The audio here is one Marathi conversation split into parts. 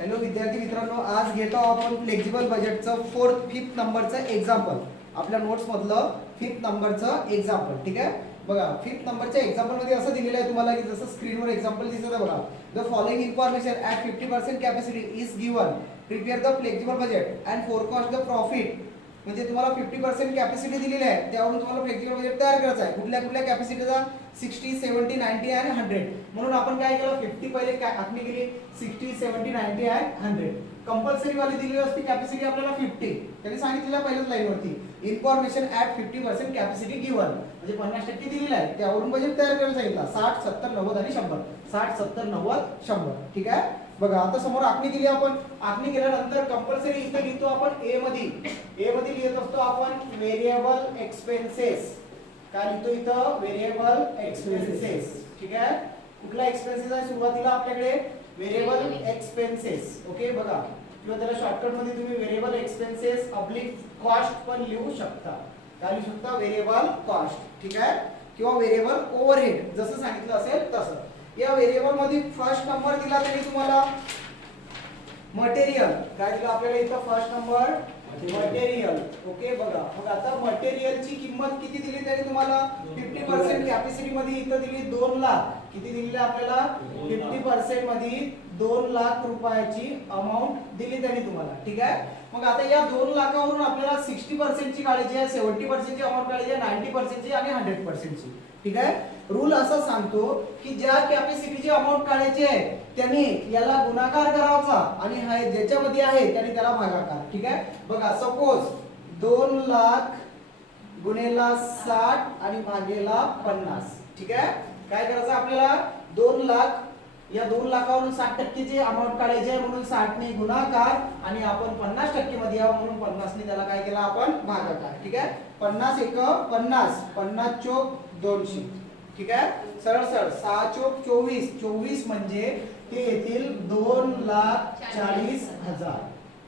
हॅलो विद्यार्थी मित्रांनो, आज घेतो आपण फ्लेक्झिबल बजेटचं फिफ्थ नंबरचं एक्झाम्पल. आपल्या नोट्स मधलं फिफ्थ नंबरचं एक्झाम्पल. ठीक आहे, बघा फिफ्थ नंबरच्या एक्झाम्पल मध्ये असं दिलेलं आहे तुम्हाला की जसं स्क्रीनवर एक्झाम्पल दिसत आहे बघा. The following information at 50% capacity is given. Prepare the flexible budget and forecast the profit. म्हणजे तुम्हाला 50% कॅपॅसिटी दिलेली आहे, त्यावरून तुम्हाला फ्लेक्झिबल बजेट तयार करायचं आहे. कुठल्या कुठल्या कॅपॅसिटीचा 60, 70, 90 आणि 100. म्हणून आपण काय केलं, 50 पहिले आखणी केली, 60, 70, 90 आणि 100. कंपल्सरी वाली दिलेली असते कॅपॅसिटी आपल्याला 50. त्यांनी सांगितलेलं पहिल्याच लाईन वरती इन्फॉर्मेशन ॲट 50% कॅपॅसिटी गिवन, म्हणजे 50% दिलेलं आहे, त्यावरून बजेट तयार करायला सांगितलं. 60, 70, 90 आणि 100. 60, 70, 90, 100. ठीक आहे, बघा आता समोर आखणी केली आपण. आखणी केल्यानंतर कंपल्सरी इथे लिहितो आपण ए मध्ये लिहित असतो आपण व्हेरिएबल एक्सपेन्सेस. काय लिहितो इथं, व्हेरिएबल एक्सपेन्सेस. ठीक आहे, कुठला एक्सपेन्सेस आहे सुरुवातीला आपल्याकडे, व्हेरिएबल एक्सपेन्सेस. ओके, बघा किंवा त्याला शॉर्टकट मध्ये तुम्ही व्हेरिएबल एक्सपेन्सेस ऑब्लिक कॉस्ट पण लिहू शकता. काय लिहू शकता, व्हेरिएबल कॉस्ट. ठीक आहे, किंवा व्हेरिएबल ओव्हरहेड जसं सांगितलं असेल तसं. या व्हेरिएबल मध्ये फर्स्ट नंबर दिला त्यांनी तुम्हाला मटेरियल. काय दिलं आपल्याला इथं फर्स्ट नंबर, मटेरियल. ओके, बघा मग आता मटेरियलची किंमत किती दिली त्यांनी तुम्हाला, 50% कॅपॅसिटी मध्ये इथं दिली 2 लाख. किती दिली आपल्याला, 50% मध्ये 2 लाख रुपयाची अमाऊंट दिली त्यांनी तुम्हाला. ठीक आहे, मग आता या 2 लाखावरून आपल्याला 60% ची काढायची आहे, 70% ची अमाऊंट काढायची आहे, 90% ची आणि 100% ची. ठीक आहे, रूल असा सांगतो की ज्या कॅपॅसिटीची अमाऊंट काढायची आहे त्यांनी याला गुणाकार करायचा आणि ज्याच्यामध्ये आहे त्याने त्याला भागाकार. ठीक आहे, बघा सपोज 2 लाख गुणेला 60 आणि भागेला 50. ठीक आहे, काय करायचं आपल्याला, 2 लाख, या 2 लाखावरून 60% ची अमाऊंट काढायची आहे म्हणून 60 ने गुणाकार आणि आपण 50% मध्ये यावं म्हणून 50 ने त्याला काय केला आपण, भागाकार. ठीक आहे, 50 एक 50, 50 चोक 200. ठीक आहे, सरळ सरळ 6 चोक 24, 24 म्हणजे ते येतील 2,40,000.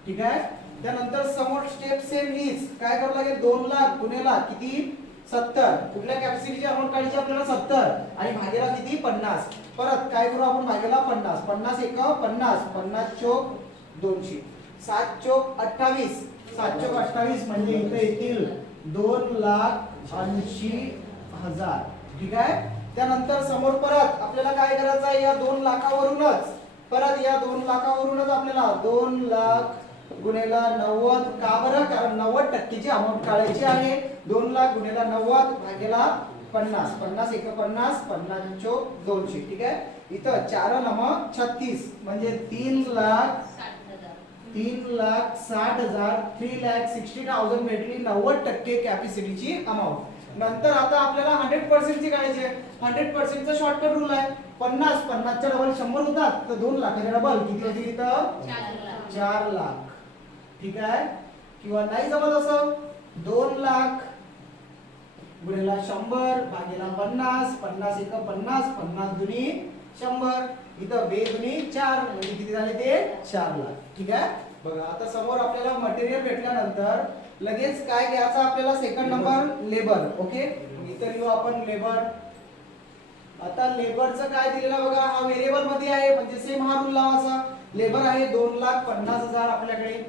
ठीक आहे, त्यानंतर समोर स्टेप सेम हीच. काय करावं लागेल, 2 लाख गुणेला किती, 70. कुठल्या कॅपॅसिटीची अमाऊंट काढायची आपल्याला, 70 आणि भागेला किती, 50. परत काय करू आपण, भागेला 50, 50 एक 50, 50 चोक 200, 7 चोक 28, 7 चोक 28 म्हणजे इथे येतील 2,80,000. ठीक आहे, त्यानंतर समोर परत आपल्याला काय करायचं आहे, या 2 लाखावरूनच परत या 2 लाखावरूनच आपल्याला 2 लाख गुणेला 90. का बरं, कारण 90% ची अमाऊंट काढायची आहे. 2 लाख गुणेला 90 भागेला 50, 50 एक 50, 50 चोक 200. ठीक आहे, इथं 4 नम 36 म्हणजे 3,60,000, 3,60,000 भेटली 90% कॅपॅसिटीची अमाऊंट. नंतर आता आपल्याला 100% ची काढायची आहे. 100% चा शॉर्टकट रूल आहे, 50, 50 च्या डबल 100 होतात, तर 2 लाखाच्या डबल किती होतील इथं, 4 लाख. ठीक आहे, किंवा नाही जमत असं, 2 लाख गुणिला 100 भागेला 50, 50 एक 50, 50 दुनी 100, इथं 2 दुनी 4 म्हणजे किती झाले ते, 4 लाख. ठीक आहे, बघा आता समोर आपल्याला मटेरियल भेटल्यानंतर लगेच काय घ्यायचं आपल्याला, सेकंड नंबर लेबर. ओके, इथं लिहू आपण लेबर. आता लेबरचं काय दिलेलं बघा, हा व्हेरिएबल मध्ये आहे म्हणजे सेम हा रूल लावायचा. लेबर आहे 2,50,000 आपल्याकडे.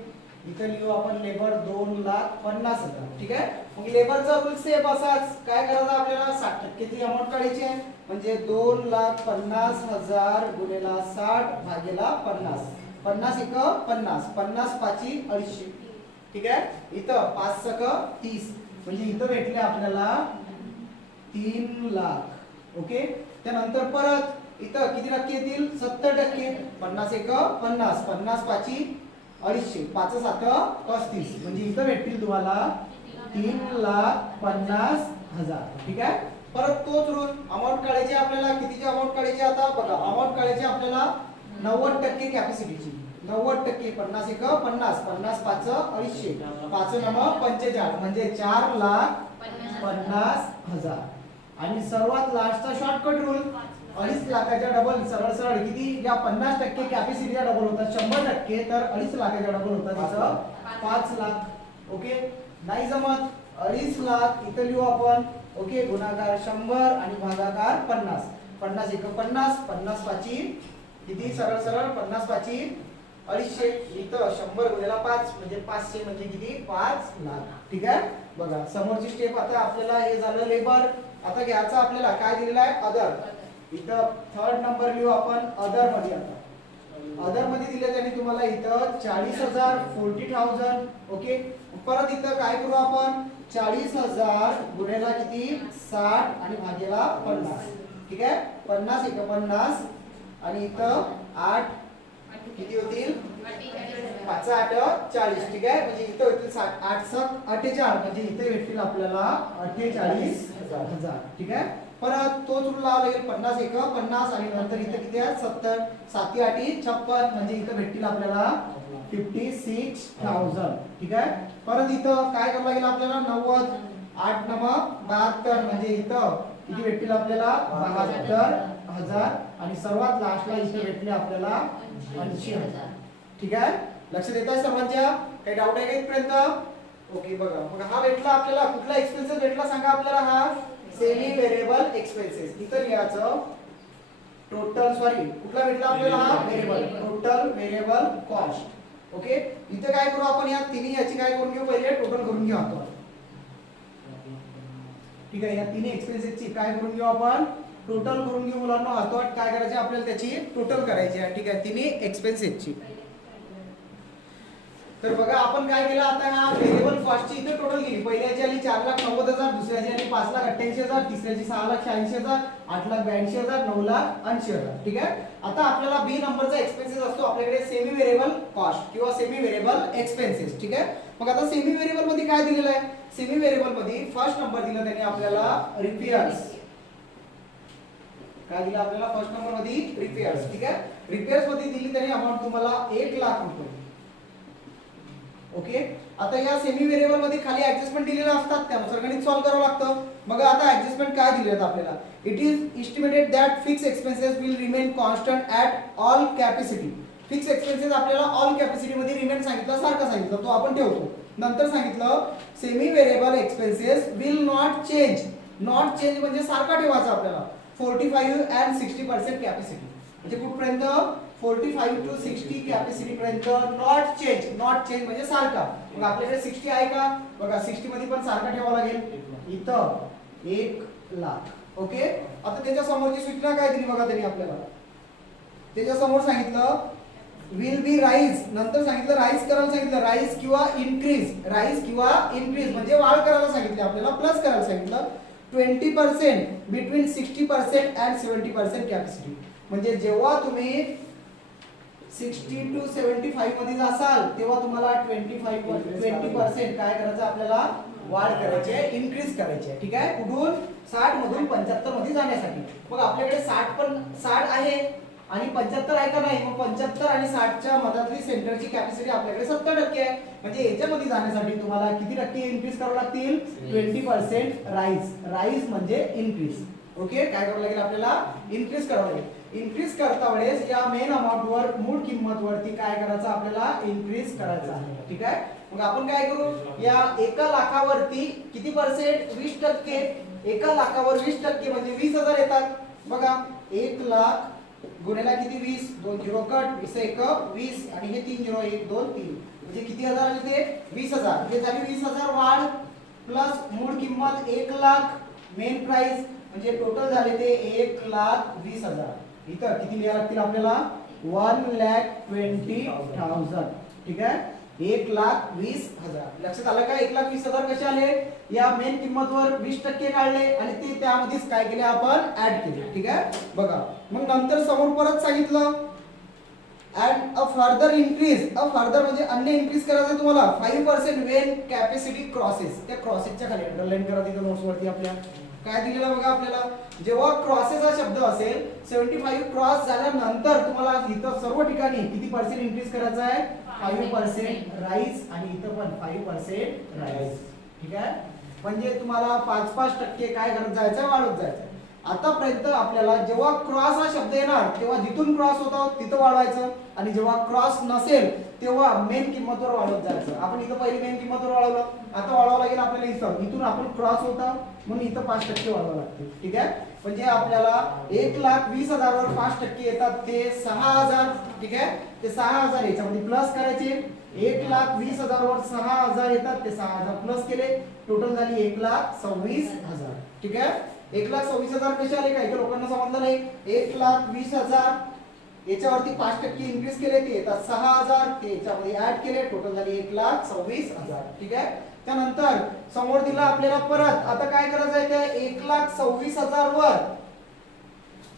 इथं लिहू आपण लेबर 2,50,000. ठीक आहे, मग लेबरचा रूल सेम असाच. काय करायचं आपल्याला, 60% ची अमाऊंट काढायची आहे म्हणजे 2,50,000 गुणेला 60 भागेला 50, 50 एक 50, 50 पाची 250. ठीक आहे, इथं 5 सक 30 म्हणजे इथं भेटले आपल्याला 3 लाख. ओके, त्यानंतर परत इथं किती टक्के येतील, 70%. 50 एक 50, 50 पाची 250, 5 7 35 म्हणजे इथं भेटतील तुम्हाला 3,50,000. ठीक आहे, परत तोच रूल, अमाऊंट काढायची आपल्याला. कितीची अमाऊंट काढायची आता बघा, अमाऊंट काढायची आपल्याला 90% कॅपॅसिटीची. 90%, 50 एक 50, 50 5 250, 5 नम 45 म्हणजे 4,50,000. आणि सर्वात लास्टचा शॉर्टकट रूल, 2.5 लाखाच्या डबल सरळ सरळ किती, या 50% कॅपॅसिटीचा डबल होतात 100%, तर 2.5 लाखाच्या डबल होतात तिचं 5 लाख. ओके, नाही जमत 2.5 लाख, इथं लिहू आपण. ओके, गुणाकार 100 आणि भागाकार 50, 50 एक 50, 50 पाची किती, सरळ सरळ 50 पाची 250 इथं 100 गुणिले 5 म्हणजे 500 म्हणजे किती 5 लाख. ठीक आहे. बघा समोरची स्टेप आता आपल्याला हे झालं लेबर. आता घ्यायचं आपल्याला काय दिलेलं आहे अदर. इथं थर्ड नंबर लिहू आपण अदर मध्ये. आता अदर मध्ये दिले त्याने तुम्हाला इथं 40,000 40,000. ओके. परत इथं काय करू आपण 40,000 गुणिले किती 60 आणि भागेला 50. ठीक आहे. 50 एक 50 आणि इथं 8 किती होतील 5 8 40. ठीक आहे. म्हणजे इथं होतील 8 7 48 म्हणजे इथे भेटतील आपल्याला 48,000. ठीक आहे. परत तोच रूल लावा लागेल 50 एक 50 आणि नंतर इथे किती आहे 70 7 8 56 म्हणजे इथं भेटतील आपल्याला 56,000. ठीक आहे. परत इथं काय करावं लागेल आपल्याला 90 8 9 72 म्हणजे इथं किती भेटतील आपल्याला 72,000 आणि सर्वात लास्टला इथे भेटले आपल्याला 80,000. ठीक आहे. लक्षात येत आहे सर्वांच्या. काही डाऊट आहे का इथपर्यंत. ओके. बघा मग हा भेटला आपल्याला कुठला एक्सपेन्सेस भेटला सांगा आपल्याला. हा सेमी व्हेरिएबल एक्सपेन्सेस. इथं लिहायचं टोटल सॉरी कुठला भेटला आपल्याला हा variable total variable cost. Okay. इथे काय करू आपण या तिन्ही याची काय करून घेऊ पहिले टोटल करून घेऊ आपण. ठीक आहे. या तिन्ही एक्सपेन्सेसची काय करून घेऊ आपण टोटल करून घेऊ मुलांना. हातोहात काय करायचे आपल्याला त्याची टोटल करायची आहे. ठीक आहे. तिन्ही एक्सपेन्सेसची. तर बघा आपण काय केलं आता हा व्हेरिएबल कॉस्टची इथे टोटल केली. पहिल्याची आली 4,90,000 दुसऱ्याची आली 5,88,000 तिसऱ्याची 6,86,000 8,82,000 9,80,000. ठीक आहे. आता आपल्याला बी नंबरचा एक्सपेन्सेस असतो आपल्याकडे सेमी व्हेरिएबल कॉस्ट किंवा सेमी व्हेरिएबल एक्सपेन्सेस. ठीक आहे. मग आता सेमी व्हेरिएबल मध्ये काय दिलेलं आहे. सेमी व्हेरिएबल मध्ये फर्स्ट नंबर दिला त्याने आपल्याला रिपेअर्स. काय दिलं आपल्याला फर्स्ट नंबर मध्ये रिपेअर्स. ठीक आहे. रिपेअर्स मध्ये दिली त्याने अमाउंट तुम्हाला 1,00,000 रुपये. ओके. आता या सेमी व्हेरिएबल मध्ये खाली ऍडजस्टमेंट दिलेले असतात त्यानुसार गणित सॉल्व्ह करावं लागतं. मग आता ऍडजस्टमेंट काय दिले आहेत आपल्याला. It is estimated that fix expenses will remain constant at all capacity. Fix expenses आपल्याला ऑल कॅपॅसिटी मध्ये रिमेन सांगितलं सारखं सांगितलं तो आपण ठेवतो. नंतर सांगितलं semi variable expenses will not change. Not change म्हणजे सारखा ठेवायचा आपल्याला 45 and 60% कॅपॅसिटी. म्हणजे कुठपर्यंत 45 to 60 कॅपॅसिटी पर्यंत नॉट चेंज. नॉट चेंज म्हणजे सारखा. मग आपल्याकडे 60 आहे का बघा 60 मध्ये पण सारखा ठेवावा लागेल. इथं 1,00,000. ओके. आता त्याच्या समोरची सूचना काय दिली बघा त्यांनी आपल्याला. त्याच्या समोर सांगितलं विल बी राईज. नंतर सांगितलं राईज करायला सांगितलं राईज किंवा इनक्रीज. राईज किंवा इनक्रीज म्हणजे वाढ करायला सांगितली आपल्याला प्लस करायला सांगितलं 20% बिटवीन 60% and 70% कॅपॅसिटी. म्हणजे जेव्हा तुम्ही 60 to 75 मध्ये जासाल तेव्हा तुम्हाला 20% काय करायचं आपल्याला वाढ करायची आहे इनक्रीज करायची आहे. ठीक आहे. कुठून 60 मधून 75 मध्ये जाण्यासाठी. मग आपल्याकडे 60 आहे आणि 75 आहे का नाही. मग 75 आणि 60च्या मधातली सेंटरची कॅपॅसिटी आपल्याकडे 70% आहे. म्हणजे याच्यामध्ये जाण्यासाठी तुम्हाला किती टक्के इनक्रीज करावं लागतील 20% राईज. राईज म्हणजे इनक्रीज. ओके. काय करावं लागेल आपल्याला इनक्रीज करावं लागेल. इनक्रीज करता वेळेस या मेन अमाउंट वर मूळ किंमत वरती काय करायचं आपल्याला इनक्रीज करायचं आहे. ठीक आहे. मग आपण काय करू या 1,00,000वरती किती पर्सेंट 20%. 1,00,000वर 20% म्हणजे 20,000 येतात. बघा 1,00,000 गुणिले किती 20 2 0 कट 20 1 20 आणि हे 3 0 1 2 3 म्हणजे किती हजार आले ते 20,000. हे झाली 20,000 वाढ प्लस मूळ किंमत 1,00,000 मेन प्राइस म्हणजे टोटल झाले ते 1,20,000. इथं किती लिहायला लागतील आपल्याला 1,20,000. ठीक आहे. 1,20,000. लक्षात आलं का 1,20,000 कसे आले या मेन किंमतवर 20% काढले आणि ते त्यामध्येच काय केले आपण ऍड केले. ठीक आहे. बघा मग नंतर समोर परत सांगितलं and a further increase. a further म्हणजे अन्य इनक्रीज करायचं तुम्हाला 5% when capacity crosses. त्या क्रॉसेसच्या खाली अंडरलाईन करा तिथे नोट्स वरती आपल्या काय दिलेलं बघा आपल्याला. जेव्हा क्रॉसेस हा शब्द असेल 75 क्रॉस झाल्यानंतर तुम्हाला इथं सर्व ठिकाणी किती पर्सेंट इनक्रीज करायचं आहे 5% राईज आणि इथं पण 5% राईज. ठीक आहे. म्हणजे तुम्हाला 5% काय करत जायचं वाढत जायचं. आतापर्यंत आपल्याला जेव्हा क्रॉस हा शब्द येणार तेव्हा जिथून क्रॉस होता तिथं वाढवायचं आणि जेव्हा क्रॉस नसेल तेव्हा मेन किंमतवर वाढवत जायचं. आपण इथं पहिली मेन किंमतवर वाढवलं आता वाढवावं लागेल आपल्याला इथं. इथून आपण क्रॉस होता म्हणून इथं 5% वाढवावं लागते. ठीक आहे. म्हणजे आपल्याला 1,20,000 वर 5% येतात ते 6,000. ठीक आहे, ते 6,000 याच्यामध्ये प्लस करायचे. 1,20,000 वर 6,000 येतात ते 6,000 प्लस केले, टोटल झाली 1,26,000. ठीक आहे, 1,26,000 कसे आले काही लोकांना समजलं नाही. 1,20,000 याच्यावरती 5% इन्क्रीज केले ते येतात 6,000, ते याच्यामध्ये ऍड केले, टोटल झाली 1,26,000. ठीक आहे, त्यानंतर समोर दिला आपल्याला परत. आता काय करायचं आहे, त्या 1,26,000 वर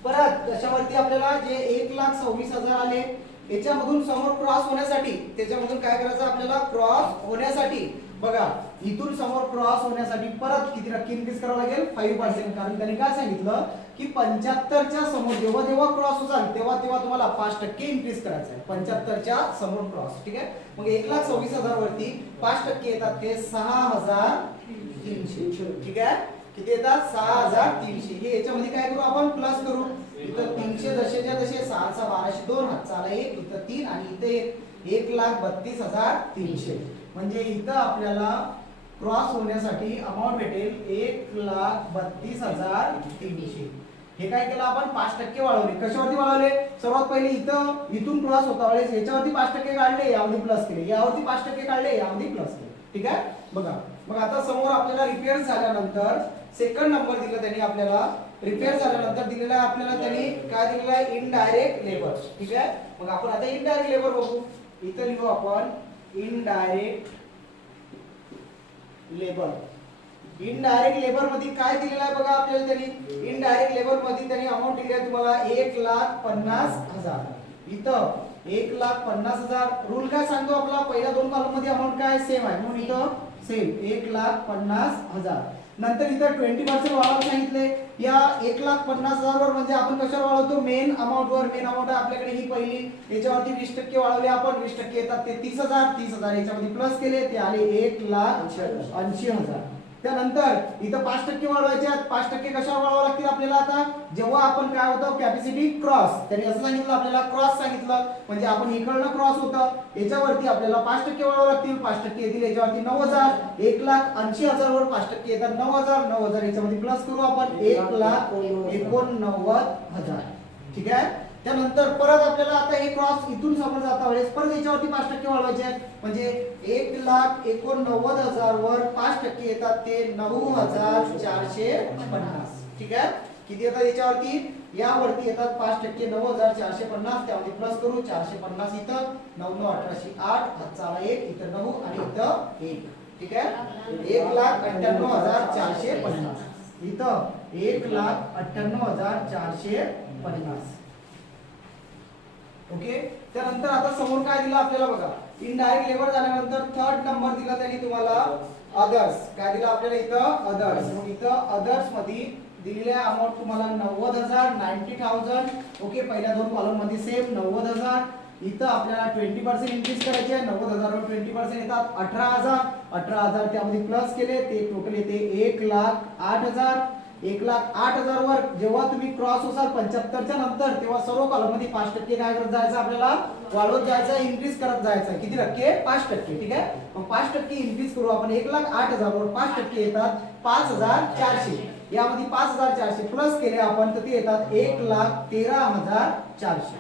परत त्याच्यावरती आपल्याला जे 1,26,000 आले याच्यामधून समोर क्रॉस होण्यासाठी, त्याच्यामधून काय करायचं आपल्याला, क्रॉस होण्यासाठी बघा इथून समोर क्रॉस होण्यासाठी परत किती टक्के इन्क्रीज करावं लागेल, 5%. कारण त्यांनी काय सांगितलं की 75 च्या समोर जेव्हा जेव्हा क्रॉस होईल तेव्हा तेव्हा तुम्हाला 5% इन्क्रीज करायचं आहे. 75 च्या समोर क्रॉस. ठीक आहे, मग 1,26,000 वरती 5% येतात ते 6,300. ठीक आहे, किती येतात, 6,300. हे याच्यामध्ये काय करू आपण, प्लस करू. इथं 300 जसेच्या तसे, 6 चा 1200, 2 हाताला 1, इथं 3 आणि इथे 1,32,300. म्हणजे इथं आपल्याला क्रॉस होण्यासाठी अमाऊंट भेटेल 1,32,300. हे काय केलं आपण, 5% वाढवले. कशावरती वाढवले, सर्वात पहिले इथून क्रॉस होता वेळेस याच्यावरती 5% काढले, यामध्ये प्लस केले, यावरती 5% काढले, यामध्ये प्लस केले. ठीक आहे, बघा मग आता समोर आपल्याला रिपेअर झाल्यानंतर सेकंड नंबर दिला त्यांनी आपल्याला. रिपेअर झाल्यानंतर दिलेला आहे आपल्याला त्यांनी काय दिलेला आहे, इनडायरेक्ट लेबर. ठीक आहे, मग आपण आता इनडायरेक्ट लेबर बघू. इथं लिहू आपण इनडायरेक्ट लेबर. इनडायरेक्ट लेबर मध्ये काय दिलेलं आहे बघा आपल्याला त्यांनी. इनडायरेक्ट लेबर मध्ये त्यांनी अमाऊंट दिली आहे तुम्हाला 1,50,000. इथं 1,50,000. रूल काय सांगतो आपला, पहिल्या दोन कॉलम मध्ये अमाऊंट काय सेम आहे म्हणून इथं सेम 1,50,000. नंतर इथं 20% वाढवायला सांगितले. या 1,50,000 वर म्हणजे आपण कशावर वाढवतो, मेन अमाऊंट वर. मेन अमाऊंट आपल्याकडे ही पहिली, याच्यावरती 20% वाढवले आपण. 20% येतात ते 30,000. 30,000 याच्यामध्ये प्लस केले, ते आले 1,80,000. त्यानंतर इथं 5% वाढवायचे आहेत. 5% कशावर वाढवावं लागतील आपल्याला, आता जेव्हा आपण काय होतं, कॅपॅसिटी क्रॉस. त्यांनी असं सांगितलं आपल्याला, क्रॉस सांगितलं म्हणजे आपण इकडनं क्रॉस होतं याच्यावरती आपल्याला 5% वाढवावं लागतील. 5% येतील याच्यावरती 9,000. 1,80,000 वर 5% येतात 9,000. 9,000 याच्यामध्ये प्लस करू आपण 1,89,000. ठीक आहे, त्यानंतर परत आपल्याला आता हे क्रॉस इथून समोर जाता वेळेस परत याच्यावरती 5% वाढवायचे आहेत. म्हणजे 1,89,000 वर 5% येतात ते 9,450. ठीक आहे, किती येतात याच्यावरती, यावरती येतात 5% 9,450. त्यामध्ये प्लस करू 450 इथं, 9,9,18,8, हातचा 1, इथं 9 आणि इथं 1. ठीक आहे, 1,98,450. इथं 1,98,450. ओके, त्यानंतर आता समोर काय दिलं आपल्याला बघा. इनडायरेक्ट लेबर झाल्यानंतर थर्ड नंबर दिला त्यांनी तुम्हाला अदर्स. काय दिलं आपल्याला इथं, अदर्स. मग इथं अदर्स मध्ये दिलेल्या अमाऊंट तुम्हाला 90,000, 90,000. ओके, पहिल्या दोन कॉलम मध्ये सेम 90,000. इथं आपल्याला 20% इन्क्रीज करायचे आहे. 90,000 वर 20% येतात 18,000. 18,000 त्यामध्ये प्लस केले, ते टोटल येते 1,08,000. 1,08,000 वर जेव्हा तुम्ही क्रॉस होसाल 75 च्या नंतर, तेव्हा सर्व कॉलम मध्ये 5% काय करत जायचं आपल्याला, वाढवत जायचं, इन्क्रीज करत जायचं. किती टक्के, 5%. ठीक आहे, मग 5% इन्क्रीज करू आपण. 1,08,000 वर 5% येतात 5,400. यामध्ये 5,400 प्लस केले आपण तर ते येतात 1,13,400.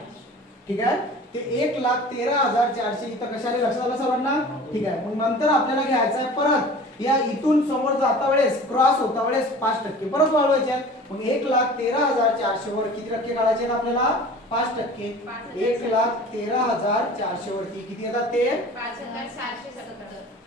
ठीक आहे, ते 1,13,400 इथं कशाने लक्षात आलं सर्वांना. ठीक आहे, मग नंतर आपल्याला घ्यायचं आहे परत या इथून समोर जाता वेळेस क्रॉस होता वेळेस 5% परत वाढवायचे आहेत. मग 1,13,400 वर किती टक्के काढायचे आहेत आपल्याला, 5%. 1,13,400 वरती किती येतात ते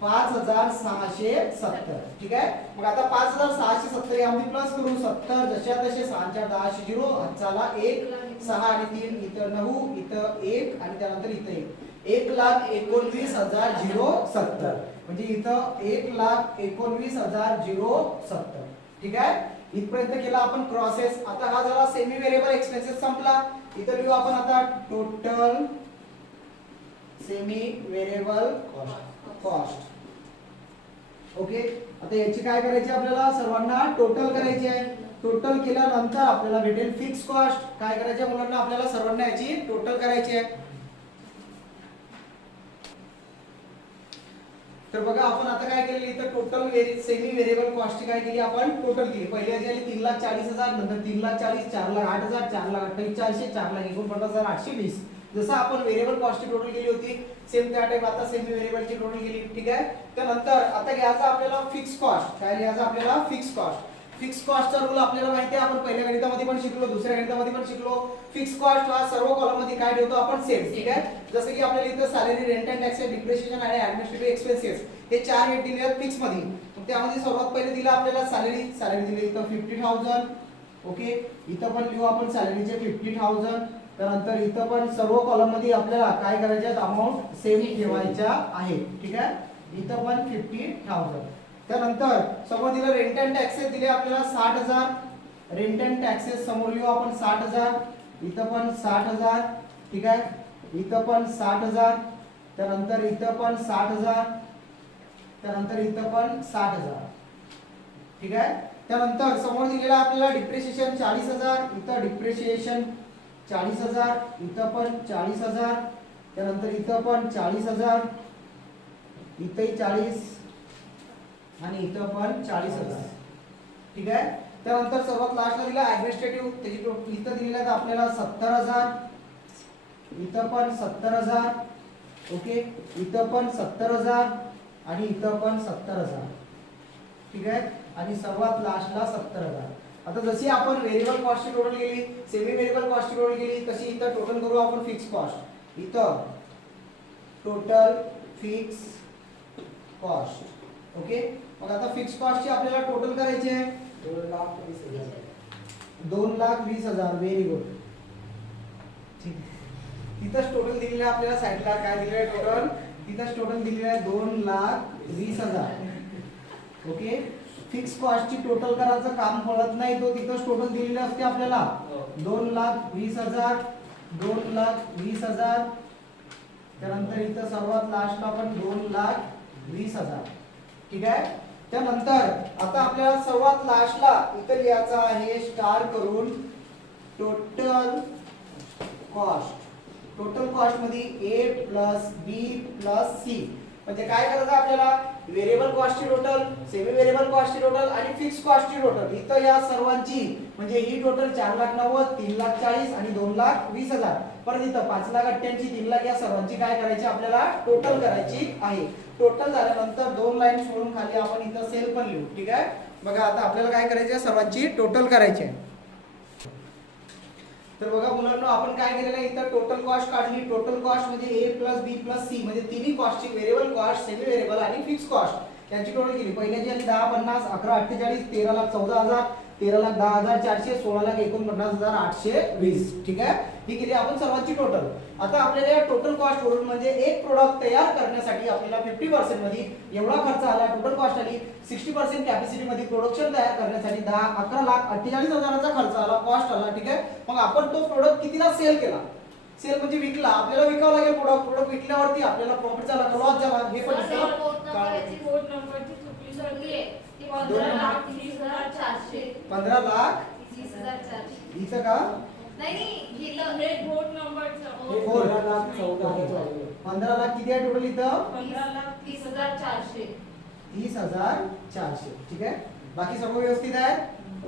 5,670. ठीक आहे, मग आता 5,670 यामध्ये प्लस करू 70 जशा तसे 6 4 10 0 हातचाला 1 6 आणि 3 इथं 9 इथं 1 आणि त्यानंतर इथं 1. 1,19,070 म्हणजे इथं 1,19,070. ठीक आहे, इथपर्यंत केला आपण क्रॉसेस. आता हा झाला सेमी व्हेरिएबल एक्सपेन्सेस संपला. इथं लिहू आपण आता total semi variable cost. Okay, आता याची काय करायची आपल्याला सर्वांना, टोटल करायची आहे. टोटल केल्यानंतर आपल्याला भेटेल फिक्स कॉस्ट. काय करायचे मुलांना, आपल्याला सर्वांना याची टोटल करायची आहे. तर बघा आपण आता काय केलं इथं टोटल सेमी व्हेरिएबल कॉस्ट काय केली आपण टोटल केली. पहिली आधी आली 3,40,000, नंतर 3,40,000, 4,08,000, 4,28,400, 4,49,820. जसं आपण व्हेरिएबल कॉस्ट टोटल केली होती सेम त्या टाइप आता सेमी व्हेरिएबलची टोटल केली. ठीक आहे. त्यानंतर आता घ्यायचं आपल्याला फिक्स कॉस्ट. काय घ्यायचं आपल्याला फिक्स कॉस्ट. फिक्स कॉस्टचा रूल आपल्याला माहिती आहे, आपण पहिल्या गणितामध्ये पण शिकलो, दुसऱ्या गणितामध्ये पण शिकलो. फिक्स कॉस्ट हा सर्व कॉलम मध्ये काय ठेवतो आपण सेम. ठीक आहे. जसं की आपल्याला इथं salary, rent and tax, depreciation आणि ऍडमिनिस्ट्रेटिव्ह एक्सपेन्सेस हे चार हेड दिले आहेत फिक्स मध्ये. त्यामध्ये सर्वात पहिले दिलं आपल्याला सॅलरी दिली इथं 50,000. ओके. इथं पण लिहू आपण सॅलरीचे 50,000. त्यानंतर इथं पण सर्व कॉलम मध्ये आपल्याला काय करायचे आहेत, अमाऊंट सेम ठेवायच्या आहे. ठीक आहे. इथं पण 50,000. त्यानंतर समोर दिलं रेंट अँड टॅक्सेस दिले आपल्याला 60,000. रेंट अँड टॅक्सेस समोर लिहू आपण 60,000. इथं पण 60,000. ठीक आहे. इथं पण 60,000. त्यानंतर इथं पण 60,000. त्यानंतर इथं पण 60,000. ठीक आहे. त्यानंतर समोर दिलेलं आपल्याला डिप्रिशिएशन 40,000. इथं डिप्रिशिएशन 40,000. इथं पण 40,000. त्यानंतर इथं पण 40,000. इथंही 40 आणि इथं पण 40,000. ठीक आहे. त्यानंतर सर्वात लास्टला दिला ऍडमिनिस्ट्रेटिव्ह, त्याची इथं दिलेला आहे आपल्याला 70,000. इथं पण 70,000. ओके. इथं पण 70,000 आणि इथं पण 70,000. ठीक आहे. आणि सर्वात लास्टला 70,000. आता जशी आपण व्हेरिएबल कॉस्ट टोटल केली, सेमी व्हेरिएबल कॉस्ट टोटल केली, तशी इथं टोटल करू आपण फिक्स कॉस्ट. इथं टोटल फिक्स कॉस्ट. ओके. मग आता फिक्स कॉस्टची आपल्याला टोटल करायची आहे 2,20,000. 2,20,000. Very good. ठीक आहे. तिथंच टोटल दिलेलं आहे आपल्याला साईडला. काय दिलेलं आहे टोटल? तिथंच टोटल दिलेलं आहे 2,20,000. ओके. फिक्स कॉस्टची टोटल करायचं काम पडत नाही, तो तिथंच टोटल दिलेलं असते आपल्याला 2,20,000. 2,20,000. त्यानंतर इथं सर्वात लास्टला पण 2,20,000. ठीक आहे. त्यानंतर आता आपल्याला सर्वात लास्टला इथं लिहायचं आहे स्टार करून टोटल कॉस्ट. टोटल कॉस्ट मध्ये A plus B plus C. म्हणजे काय करायचं आपल्याला व्हेरिएबल कॉस्टची टोटल, सेमी व्हेरिएबल कॉस्टची टोटल आणि फिक्स कॉस्टची टोटल. इथं या सर्वांची म्हणजे ही टोटल 4,90,000, 3,40,000 आणि 2,20,000. परत इथं 5,88,000, 3,00,000 या सर्वांची काय करायची आपल्याला टोटल करायची आहे. टोटल झाल्यानंतर दोन लाईन सोडून खाली आपण इथं सेल पण लिहू. ठीक आहे. बघा आता आपल्याला काय करायचं आहे, सर्वांची टोटल करायची आहे. तर बघा मुलांना आपण काय केलेलं आहे, इथं टोटल कॉस्ट काढली. टोटल कॉस्ट म्हणजे A plus B plus C म्हणजे तिन्ही कॉस्टची व्हेरिएबल कॉस्ट, सेमी व्हेरिएबल आणि फिक्स कॉस्ट यांची टोटल केली. पहिल्याची आली 10, 50, 11, 48, 13,14,000, 13,10,400, 16,49,820. ठीक आहे. ही केली आपण सर्वांची टोटल. आता आपल्याला या टोटल कॉस्ट वरून म्हणजे एक प्रोडक्ट तयार करण्यासाठी आपल्याला 50% मध्ये एवढा खर्च आला. टोटल कॉस्ट आली 60% कॅपॅसिटी मध्ये प्रोडक्शन तयार करण्यासाठी 11,48,000चा खर्च आला, कॉस्ट आला. ठीक आहे. मग आपण तो प्रोडक्ट कितीला सेल केला? सेल म्हणजे विकला. आपल्याला विकावं लागेल प्रोडक्ट विकल्यावरती आपल्याला प्रॉफिट झाला का लॉस झाला हे पण 15,30,400. इथं का नाही हे बोर्ड नंबरचं 15,00,000 किती आहे टोटल इथं? 15,30,400. 30,400. ठीक आहे. बाकी सर्व व्यवस्थित आहे.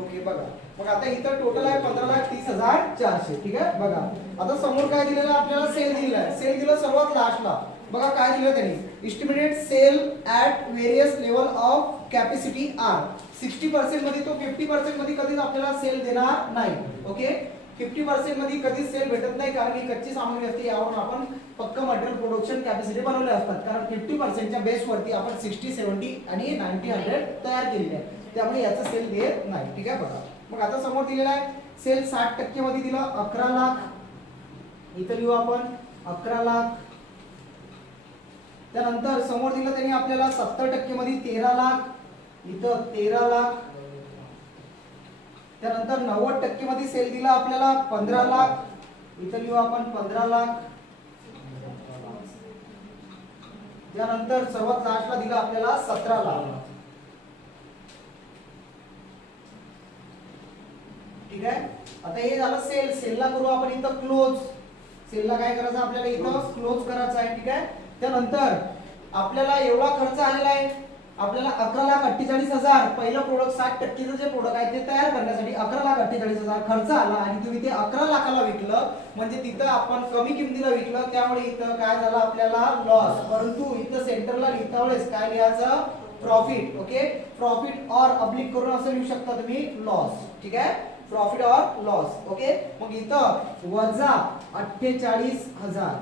ओके. बघा मग आता इथं टोटल आहे 15,30,400. ठीक आहे. बघा आता समोर काय दिलेलं आपल्याला सेल दिलेला आहे. सेल दिलं सर्वात लास्टला. बघा काय दिलं त्यांनी, estimated sale at various level of capacity are. 60% मध्ये तो 50% मध्ये कधीच आपल्याला सेल देणार नाही. ओके. 50% मध्ये कधीच सेल भेटत नाही, कारण ही कच्ची सामग्री असते, यावरून आपण पक्का मटेरियल प्रोडक्शन कॅपॅसिटी बनवले असतात. कारण 50%च्या बेसवरती आपण 60, 70 आणि 90, 100 तयार केलेले आहे, त्यामुळे याचा सेल देत नाही. ठीक आहे. बघा मग आता समोर दिलेला आहे सेल 60% मध्ये दिलं 11 लाख. इथं लिहू आपण 11 लाख. त्यानंतर समोर दिलं त्यांनी आपल्याला 70% मध्ये 13 लाख. इथं 13 लाख. त्यानंतर 90% मध्ये सेल दिला आपल्याला 15 लाख. इथं लिहू आपण 15 लाख. त्यानंतर सर्वात लास्टला दिला आपल्याला 17 लाख. ठीक आहे. आता हे झालं सेल. सेलला करू आपण इथं क्लोज. सेलला काय करायचं आपल्याला इथं क्लोज करायचं आहे. ठीक आहे. त्यानंतर आपल्याला एवढा खर्च आलेला आहे, आपल्याला 11,48,000 पहिलं प्रोडक्ट 60% जे प्रोडक्ट आहे ते तयार करण्यासाठी 11,48,000 खर्च आला आणि तुम्ही ते 11 लाखाला विकलं, म्हणजे तिथं आपण कमी किमतीला विकलं, त्यामुळे इथं काय झालं आपल्याला लॉस. परंतु इथं सेंटरला लिहिता वेळेस काय लिहायचं, प्रॉफिट. ओके, प्रॉफिट और अब्लिक करून असं लिहू शकता तुम्ही लॉस. ठीक आहे, प्रॉफिट और लॉस. ओके, मग इथं वजा 48,000.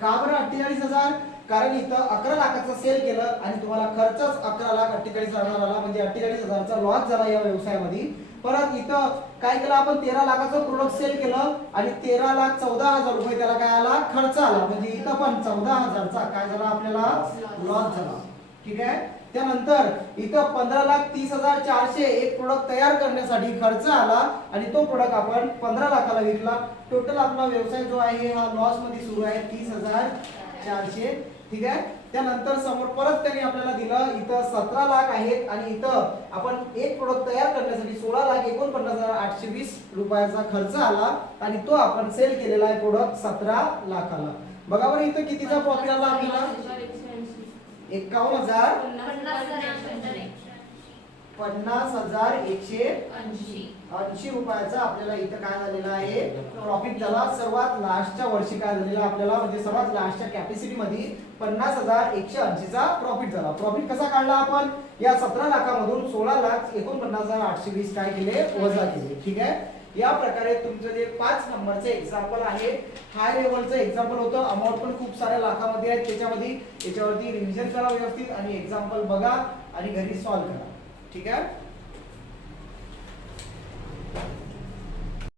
का बरं 48,000? कारण इथं 11 लाखाचं सेल केलं आणि तुम्हाला खर्चच 11,48,000 आला, म्हणजे 48,000चा लॉस झाला या व्यवसायामध्ये. परत इथं काय केलं आपण, 13 लाखाचं प्रोडक्ट सेल केलं आणि 13,14,000 रुपये त्याला काय आला, खर्च आला, म्हणजे इथं पण 14,000चा काय झाला आपल्याला लॉस झाला. ठीक आहे, त्यानंतर इथं 15,30,400 एक प्रोडक्ट तयार करण्यासाठी खर्च आला आणि तो प्रोडक्ट आपण 15 लाखाला विकला. टोटल आपला व्यवसाय जो आहे हा लॉस मध्ये सुरू आहे 30,400. ठीक आहे, त्यानंतर समोर परत त्यांनी आपल्याला दिलं इथं 17 लाख आहेत आणि इथं आपण एक प्रोडक्ट तयार करण्यासाठी 16,49,820 रुपयाचा खर्च आला आणि तो आपण सेल केलेला आहे प्रोडक्ट 17 लाखाला. बघा बरं इथं कितीचा प्रॉफिट आला आपल्याला, 50,180 रुपयाचा आपल्याला इथं काय झालेला आहे प्रॉफिट झाला. सर्वात लास्टच्या वर्षी काय झालेला आपल्याला, म्हणजे सर्वात लास्टच्या कॅपॅसिटी मध्ये 50,180 चा प्रॉफिट झाला. प्रॉफिट कसा काढला आपण, या 17 लाखामधून 16,49,820 काय केले, वजा केले. ठीक आहे, या प्रकारे तुमचं जे 5 नंबरचे एक्झाम्पल आहे, हाय लेवलचं एक्झाम्पल होतं. अमाउंट पण खूप साऱ्या लाखामध्ये आहेत त्याच्यामध्ये. याच्यावरती रिव्हिजन करा व्यवस्थित आणि एक्झाम्पल बघा आणि घरी सॉल्व्ह करा. ठीक आहे.